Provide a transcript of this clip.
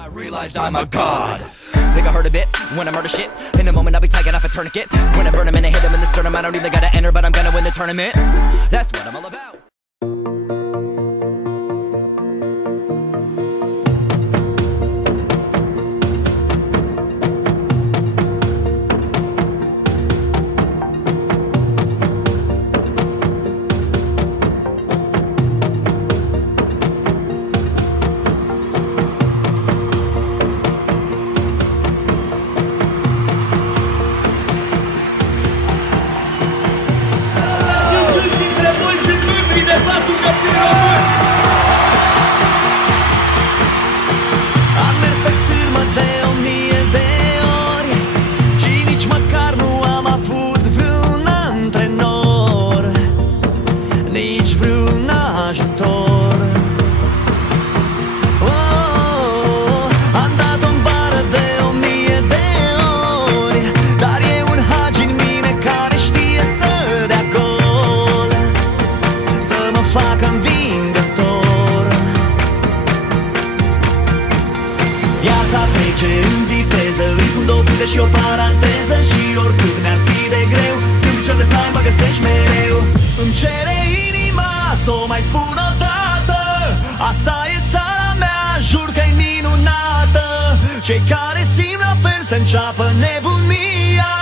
I realized I'm a god. Think I heard a bit when I murder shit. In a moment I'll be taking off a tourniquet. When I burn him and I hit him in the sternum, I don't even gotta enter, but I'm gonna win the tournament. That's what I'm all about. Am mers pe sârmă de 1000 de ori și nici măcar nu am avut vreun antrenor, nici vreun ajutor. Am dat-o în bară de 1000 de ori, dar e un hagi în mine care știe să dea gol, să mă facă învingător. Viața trece în viteză, îi pun două puncte și o paranteză, și oricât ne-ar fi de greu, când picior de plan mă găsești mereu. Îmi cere inima să o mai spun o dată, asta e țara mea, jur că-i minunată. Cei care simt la fel să înceapă nebunia.